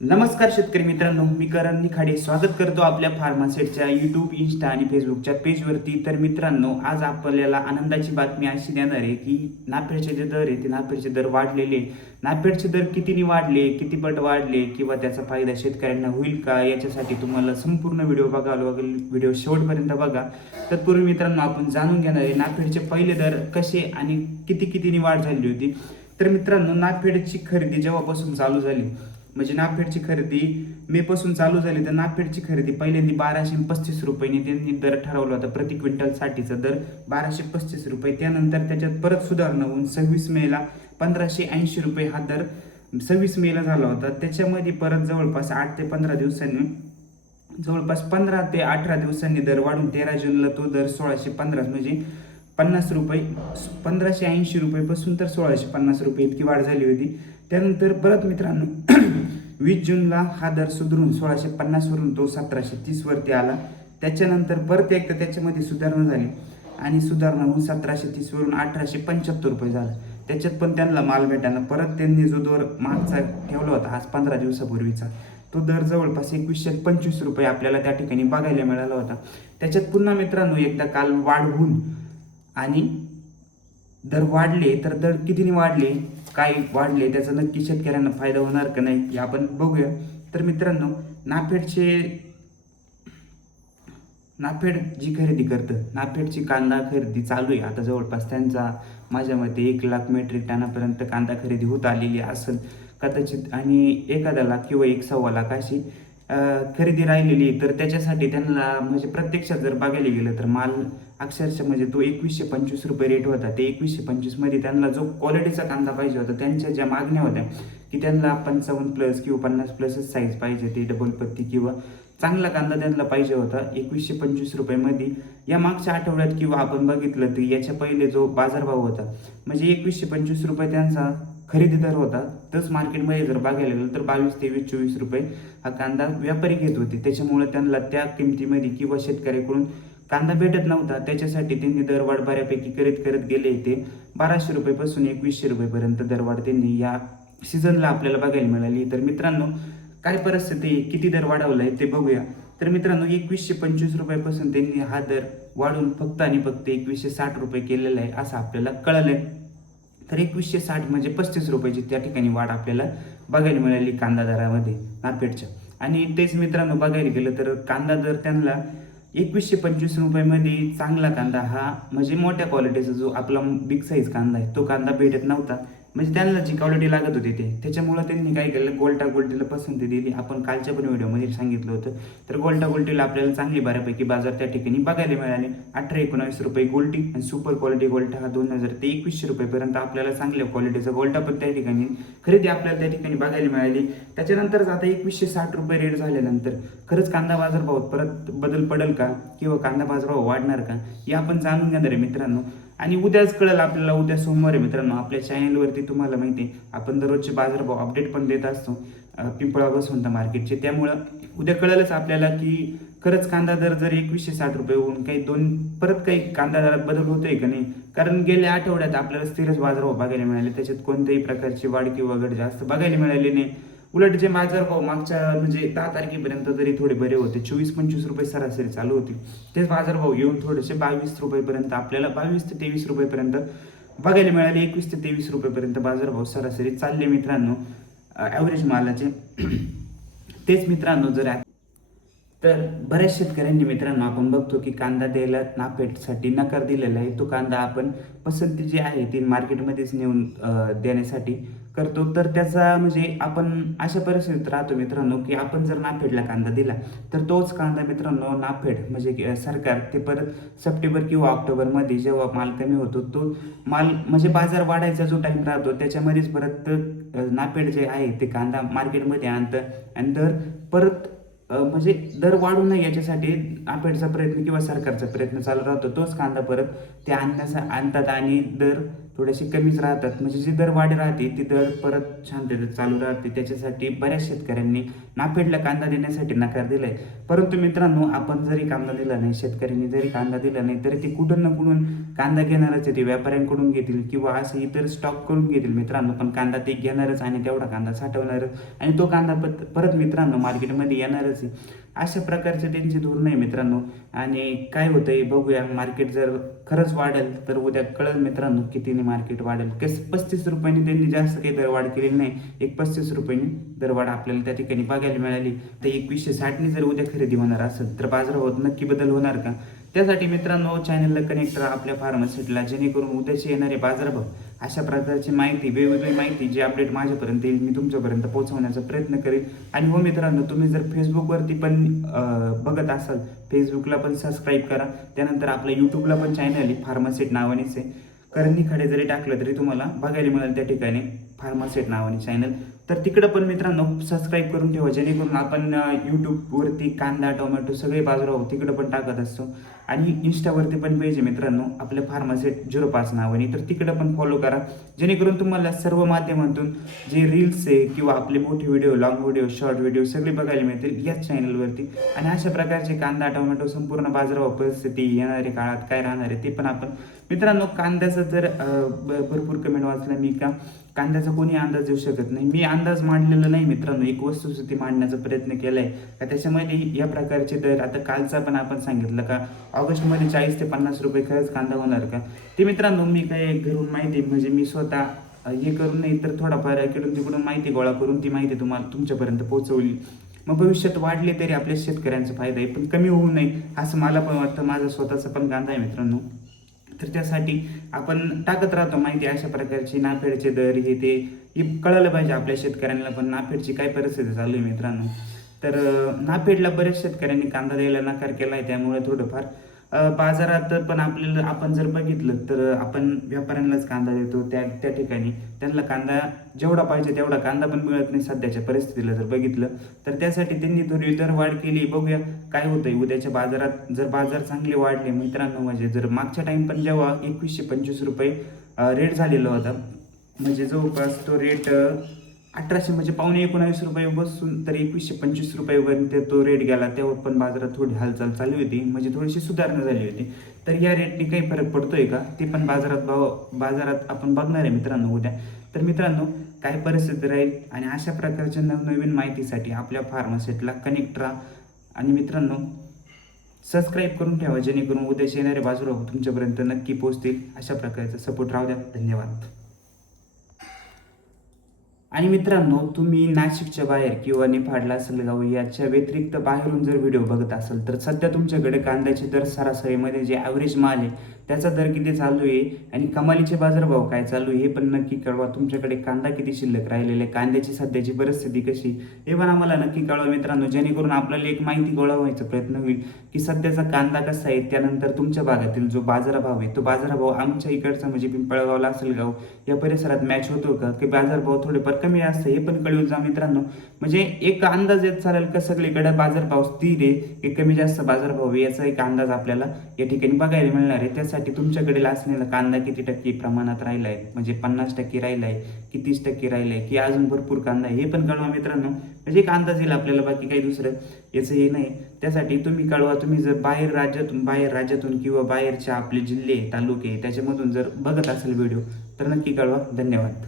नमस्कार शेतकरी मित्रांनो, मी करण निखाडे स्वागत करतो आपल्या फार्मासेटच्या यूट्यूब, इंस्टा आणि फेसबुकच्या पेजवरती. तर मित्रांनो, आज आपल्याला आनंदाची बातमी अशी देणार आहे की नाफेडचे जे दर आहे ते नाफेडचे दर वाढलेले. नाफेडचे दर कितीने वाढले, किती पट वाढले किंवा त्याचा फायदा शेतकऱ्यांना होईल का, याच्यासाठी तुम्हाला संपूर्ण व्हिडिओ बघावं लागेल. व्हिडिओ शेवटपर्यंत बघा. तत्पूर्वी मित्रांनो, आपण जाणून घेणार आहे नाफेडचे पहिले दर कसे आणि कितीने वाढ झाली होती. तर मित्रांनो, नाफेडची खरेदी जेव्हापासून चालू झाली, म्हणजे नाफेडची खरेदी मे पासून चालू झाली, तर नाफेडची खरेदी पहिल्यांदा 1235 रुपयांनी त्यांनी दर ठरवला होता. प्रति क्विंटलसाठीचा दर 1235 रुपये. त्यानंतर त्याच्यात परत सुधारणा होऊन 26 मेला 1580 रुपये हा दर 26 मेला झाला होता. त्याच्यामध्ये परत जवळपास 8 ते 15 दिवसांनी, जवळपास 15 ते 18 दिवसांनी दर वाढून 13 जूनला तो दर 1615 म्हणजे 50 रुपये, 1580 रुपयेपासून तर 1650 रुपये इतकी वाढ झाली होती. त्यानंतर परत मित्रांनो 20 जूनला हा दर सुधारून 1650 वरून तो 1730 वरती आला. त्याच्यानंतर परत एकदा त्याच्यामध्ये सुधारणा झाली आणि सुधारणा होऊन 1730 वरून 1875 रुपये झाला. त्याच्यात पण त्यांना माल भेटाना परत त्यांनी जो दर मागचा ठेवला होता आज 15 दिवसापूर्वीचा, तो दर जवळपास 2125 रुपये आपल्याला त्या ठिकाणी बघायला मिळाला होता. त्याच्यात पुन्हा मित्रांनो एकदा काल वाढ होऊन आणि दर वाढले, तर दर कितीने वाढले, काय वाढले, त्याचा नक्की शेतकऱ्यांना फायदा होणार का नाही हे आपण बघूया. तर मित्रांनो, नाफेड जी खरेदी करतं, नाफेडची कांदा खरेदी चालू आहे आता. जवळपास त्यांचा माझ्या मते 1 लाख मेट्रिक टनापर्यंत कांदा खरेदी होत आलेली असेल कदाचित, आणि 1 लाख किंवा 1.25 लाख अशी खरेदी राहिलेली. तर त्याच्यासाठी त्यांना म्हणजे प्रत्यक्षात जर बघायला गेलं तर माल अक्षरशः म्हणजे तो 2125 रुपये रेट होता. ते 2125 मध्ये त्यांना जो क्वालिटीचा कांदा पाहिजे होता, त्यांच्या ज्या मागण्या होत्या की त्यांना 55+ किंवा 50+ साईज पाहिजे, ते डबल पत्ती किंवा चांगला कांदा त्यांना पाहिजे होता 2125 रुपयामध्ये. या मागच्या आठवड्यात किंवा आपण बघितलं तर याच्या पहिले जो बाजारभाव होता म्हणजे 2125 रुपये त्यांचा खरेदी दर होता. तोच मार्केटमध्ये जर बघायला गेलं तर 22, 23, 24 रुपये हा कांदा व्यापारी घेत होते. त्याच्यामुळे त्यांना त्या किमतीमध्ये किंवा शेतकऱ्याकडून कांदा भेटत नव्हता. त्याच्यासाठी त्यांनी दरवाढ बऱ्यापैकी करत गेले. ते 1200 रुपयेपासून 2100 रुपयेपर्यंत दरवाढ त्यांनी या सीझनला आपल्याला बघायला मिळाली. तर मित्रांनो, काय परिस्थिती आहे, किती दर वाढवला आहे ते बघूया. तर मित्रांनो, 2125 रुपयापासून त्यांनी हा दर वाढून फक्त आणि फक्त 2160 रुपये केलेला आहे असं आपल्याला कळलं आहे. तर 2160 म्हणजे 35 रुपयाची त्या ठिकाणी वाढ आपल्याला बघायला मिळाली कांदा दरामध्ये नाफेडच्या. आणि तेच मित्रांनो बघायला गेलं तर कांदा दर त्यांना 2125 रुपयामध्ये चांगला कांदा हा म्हणजे मोठ्या क्वालिटीचा जो आपला बिग साईज कांदा आहे तो कांदा भेटत नव्हता. म्हणजे त्यांना जी क्वालिटी लागत होती त्याच्यामुळे त्यांनी काय केलं, गोल्टा गोल्टीला पसंती दिली. आपण कालच्या पण व्हिडिओमध्ये सांगितलं होतं. तर गोल्टा गोल्टीला आपल्याला चांगली बऱ्यापैकी बाजार त्या ठिकाणी बघायला मिळाले. 18-19 रुपये गोल्टी आणि सुपर क्वालिटी गोल्टा हा 2000 ते 2100 रुपयेपर्यंत आपल्याला चांगल्या क्वालिटीचा गोल्टा पण त्या ठिकाणी खरेदी आपल्याला त्या ठिकाणी बघायला मिळाली. त्याच्यानंतर आता 2160 रुपये रेट झाल्यानंतर खरंच कांदा बाजारभावात परत बदल पडेल का किंवा कांदा बाजारभाव वाढणार का हे आपण जाणून घेणार आहे मित्रांनो. आणि उद्याच कळेल आपल्याला. उद्या सोमवार आहे मित्रांनो. आपल्या चॅनलवरती तुम्हाला माहिती आहे आपण दररोजचे बाजारभाव अपडेट पण देत असतो पिंपळा बसवंत मार्केटचे. त्यामुळं उद्या कळेलच आपल्याला की खरंच कांदा दर जर 2160 रुपये होऊन परत काही कांदा दरात बदल होतोय का नाही. कारण गेल्या आठवड्यात आपल्याला स्थिरच बाजारभाव बघायला मिळाले. त्याच्यात कोणत्याही प्रकारची वाढ किंवा घट जास्त बघायला मिळाली नाही. उलट जे बाजारभाव मागच्या म्हणजे 10 तारखेपर्यंत तरी थोडे बरे होते. 24-25 रुपये सरासरी चालू होती. तेच बाजारभाव येऊन थोडेसे 22 रुपयेपर्यंत आपल्याला 22 ते 23 रुपयेपर्यंत बघायला मिळाले. 21 ते 23 रुपयेपर्यंत बाजारभाव सरासरी चालले मित्रांनो ॲव्हरेज मालाचे. तेच मित्रांनो तर बऱ्याच शेतकऱ्यांनी मित्रांनो आपण बघतो की कांदा द्यायला नाफेडसाठी नकार दिलेला आहे. तो कांदा आपण पसंती जी आहे ती मार्केटमध्येच नेऊन देण्यासाठी करतो. तर त्याचा म्हणजे आपण अशा परिस्थितीत राहतो मित्रांनो की आपण जर नाफेडला कांदा दिला तर तोच कांदा मित्रांनो नाफेड म्हणजे सरकार ते परत सप्टेंबर किंवा ऑक्टोबरमध्ये जेव्हा माल कमी होतो तो माल म्हणजे बाजार वाढायचा जो टाईम राहतो त्याच्यामध्येच परत नाफेड जे आहे ते कांदा मार्केटमध्ये आणतं आणि दर परत म्हणजे दर वाढू नये याच्यासाठी नाफेडचा प्रयत्न किंवा सरकारचा प्रयत्न चालू राहतो. तोच कांदा परत ते आणतात आणि दर थोडेसे कमीच राहतात, म्हणजे जी दरवाढ राहते ती दर परत शांततेत चालू राहते. त्याच्यासाठी बऱ्याच शेतकऱ्यांनी नाफेडला कांदा देण्यासाठी नकार दिला आहे. परंतु मित्रांनो, आपण जरी कांदा दिला नाही, शेतकऱ्यांनी जरी कांदा दिला नाही, तरी ते कुठून ना कुठून कांदा घेणारच आहे. ते व्यापाऱ्यांकडून घेतील किंवा असं इतर स्टॉक करून घेतील मित्रांनो, पण कांदा ते घेणारच आणि तेवढा कांदा साठवणारच आणि तो कांदा परत मित्रांनो मार्केटमध्ये येणारच आहे. अशा प्रकारचे त्यांची धोरण आहे मित्रांनो. आणि काय होतंय बघूया, मार्केट जर खरंच वाढेल तर उद्या कळेल मित्रांनो कितीने मार्केट वाढेल. 35 रुपयांनी त्यांनी जास्त काही दरवाढ केलेली नाही, एक 35 रुपयांनी दरवाढ आपल्याला त्या ठिकाणी बघायला मिळाली. तर 2160 जर उद्या खरेदी होणार असेल तर बाजारावर नक्की बदल होणार का? त्यासाठी मित्रांनो चॅनलला कनेक्ट राहा आपल्या फार्मसीला, जेणेकरून उद्याचे येणारे बाजारभाव अशा प्रकारची माहिती, वेगवेगळी माहिती जी अपडेट माझ्यापर्यंत येईल मी तुमच्यापर्यंत पोहोचवण्याचा प्रयत्न करेल. आणि हो मित्रांनो, तुम्ही जर फेसबुकवरती पण बघत असाल, फेसबुकला पण सबस्क्राईब करा. त्यानंतर आपल्या यूट्यूबला पण चॅनल आहे फार्मासेट नावानेच आहे. करंदीखाडे जरी टाकलं तरी तुम्हाला बघायला मिळेल त्या ठिकाणी फार्मासेट नावाने चॅनल. तर तिकडं पण मित्रांनो सबस्क्राईब करून ठेवा, जेणेकरून आपण यूट्यूबवरती कांदा, टोमॅटो सगळे बाजारावर तिकडं पण टाकत असतो. आणि इंस्टावरती पण पेज आहे मित्रांनो आपलं फार्मासेट 05 नावाने, तर तिकडं पण फॉलो करा, जेणेकरून तुम्हाला सर्व माध्यमातून जे रील्स आहे किंवा आपले मोठे video, long video, short video सगळे बघायला मिळतील याच चॅनलवरती. आणि अशा प्रकारचे कांदा, टोमॅटो संपूर्ण बाजारावर परिस्थिती येणाऱ्या काळात काय राहणार आहे ते पण आपण मित्रांनो. कांद्याचं जर भरपूर कमेंट वाचला मी का कांद्याचा कोणी अंदाज देऊ शकत नाही. मी अंदाज मांडलेला नाही मित्रांनो, एक वस्तुस्थिती मांडण्याचा प्रयत्न केला आहे का त्याच्यामध्ये या प्रकारचे दर. आता कालचा पण आपण सांगितलं का ऑगस्टमध्ये 40 ते 50 रुपये खरंच कांदा होणार का, ते मित्रांनो मी काय घरून माहिती म्हणजे मी स्वतः हे करून नाही तर थोडाफार इकडून तिकडून माहिती गोळा करून ती माहिती तुम्हाला तुमच्यापर्यंत पोहोचवली. मग भविष्यात वाढले तरी आपल्या शेतकऱ्यांचा फायदा आहे, पण कमी होऊ नये असं मला पण वाटतं. माझा स्वतःचा पण कांदा आहे मित्रांनो, तर त्यासाठी आपण टाकत राहतो माहिती अशा प्रकारची. नाफेडचे दर हे कळलं पाहिजे आपल्या शेतकऱ्यांना पण नाफेडची काय परिस्थिती चालू आहे मित्रांनो. तर नाफेडला बऱ्याच शेतकऱ्यांनी कांदा द्यायला नकार केला आहे, त्यामुळे थोडंफार बाजारात पण आपल्याला आपण जर बघितलं तर आपण व्यापाऱ्यांनाच कांदा देतो, त्या ठिकाणी त्यांना कांदा जेवढा पाहिजे तेवढा कांदा पण मिळत नाही सध्याच्या परिस्थितीला जर बघितलं तर. त्यासाठी त्यांनी थोडी दरवाढ केली. बघूया काय होतंय उद्याच्या बाजारात. जर बाजार चांगले वाढले मित्रांनो, म्हणजे जर मागच्या टाइम पण जेव्हा 2125 रुपये रेट झालेला होता, म्हणजे जवळपास तो रेट 1800 म्हणजे पावणे 19 रुपये बसून तर 2125 रुपयेपर्यंत तो रेट गेला. तेव्हा पण बाजारात थोडी हालचाल चालू होती, म्हणजे थोडीशी सुधारणा झाली होती. तर या रेटने काही फरक पडतोय का ते पण बाजारात आपण बघणार आहे मित्रांनो उद्या. तर मित्रांनो काय परिस्थिती राहील आणि अशा प्रकारच्या नवनवीन माहितीसाठी आपल्या फार्मासेटला कनेक्ट राहा. आणि मित्रांनो सबस्क्राईब करून ठेवा, जेणेकरून उद्याचे येणारे बाजारभाव तुमच्यापर्यंत नक्की पोहोचतील. अशा प्रकारचा सपोर्ट राहू द्या. धन्यवाद. आणि मित्रांनो, तुम्ही नाशिकच्या बाहेर किंवा निफाड, लासलगाव याच्या व्यतिरिक्त बाहेरून जर व्हिडिओ बघत असाल तर सध्या तुमच्याकडे कांद्याचे दर सरासरीमध्ये जे ॲव्हरेज माल आहे त्याचा दर किती चालू आहे आणि कमालीचे बाजारभाव काय चालू आहे हे पण नक्की कळवा. तुमच्याकडे कांदा किती शिल्लक राहिलेला आहे, कांद्याची सध्याची परिस्थिती कशी हे पण आम्हाला नक्की कळवा मित्रांनो, जेणेकरून आपल्याला एक माहिती गोळा व्हायचा प्रयत्न होईल की सध्याचा कांदा कसा आहे. त्यानंतर तुमच्या भागातील जो बाजारभाव आहे तो बाजारभाव आमच्या इकडचा म्हणजे पिंपळगाव, लासलगाव या परिसरात मॅच होतो का, की बाजारभाव थोडेफार कमी असतं हे पण कळून जा मित्रांनो. म्हणजे एक अंदाज येत चालेल का सगळीकडे बाजारभाव स्थिर आहे की कमी जास्त बाजारभाव आहे याचा एक अंदाज आपल्याला या ठिकाणी बघायला मिळणार आहे. त्यासाठी तुमच्याकडे असलेला कांदा किती टक्के प्रमाणात राहिला आहे, म्हणजे 50% राहिला आहे की 30% राहिला आहे की अजून भरपूर कांदा आहे हे पण कळवा मित्रांनो. म्हणजे एक अंदाज येईल आपल्याला, बाकी काही दुसरं याचं हे नाही. त्यासाठी तुम्ही कळवा. तुम्ही जर बाहेर राज्यातून किंवा बाहेरच्या आपले जिल्हे, तालुके त्याच्यामधून जर बघत असाल व्हिडिओ तर नक्की कळवा. धन्यवाद.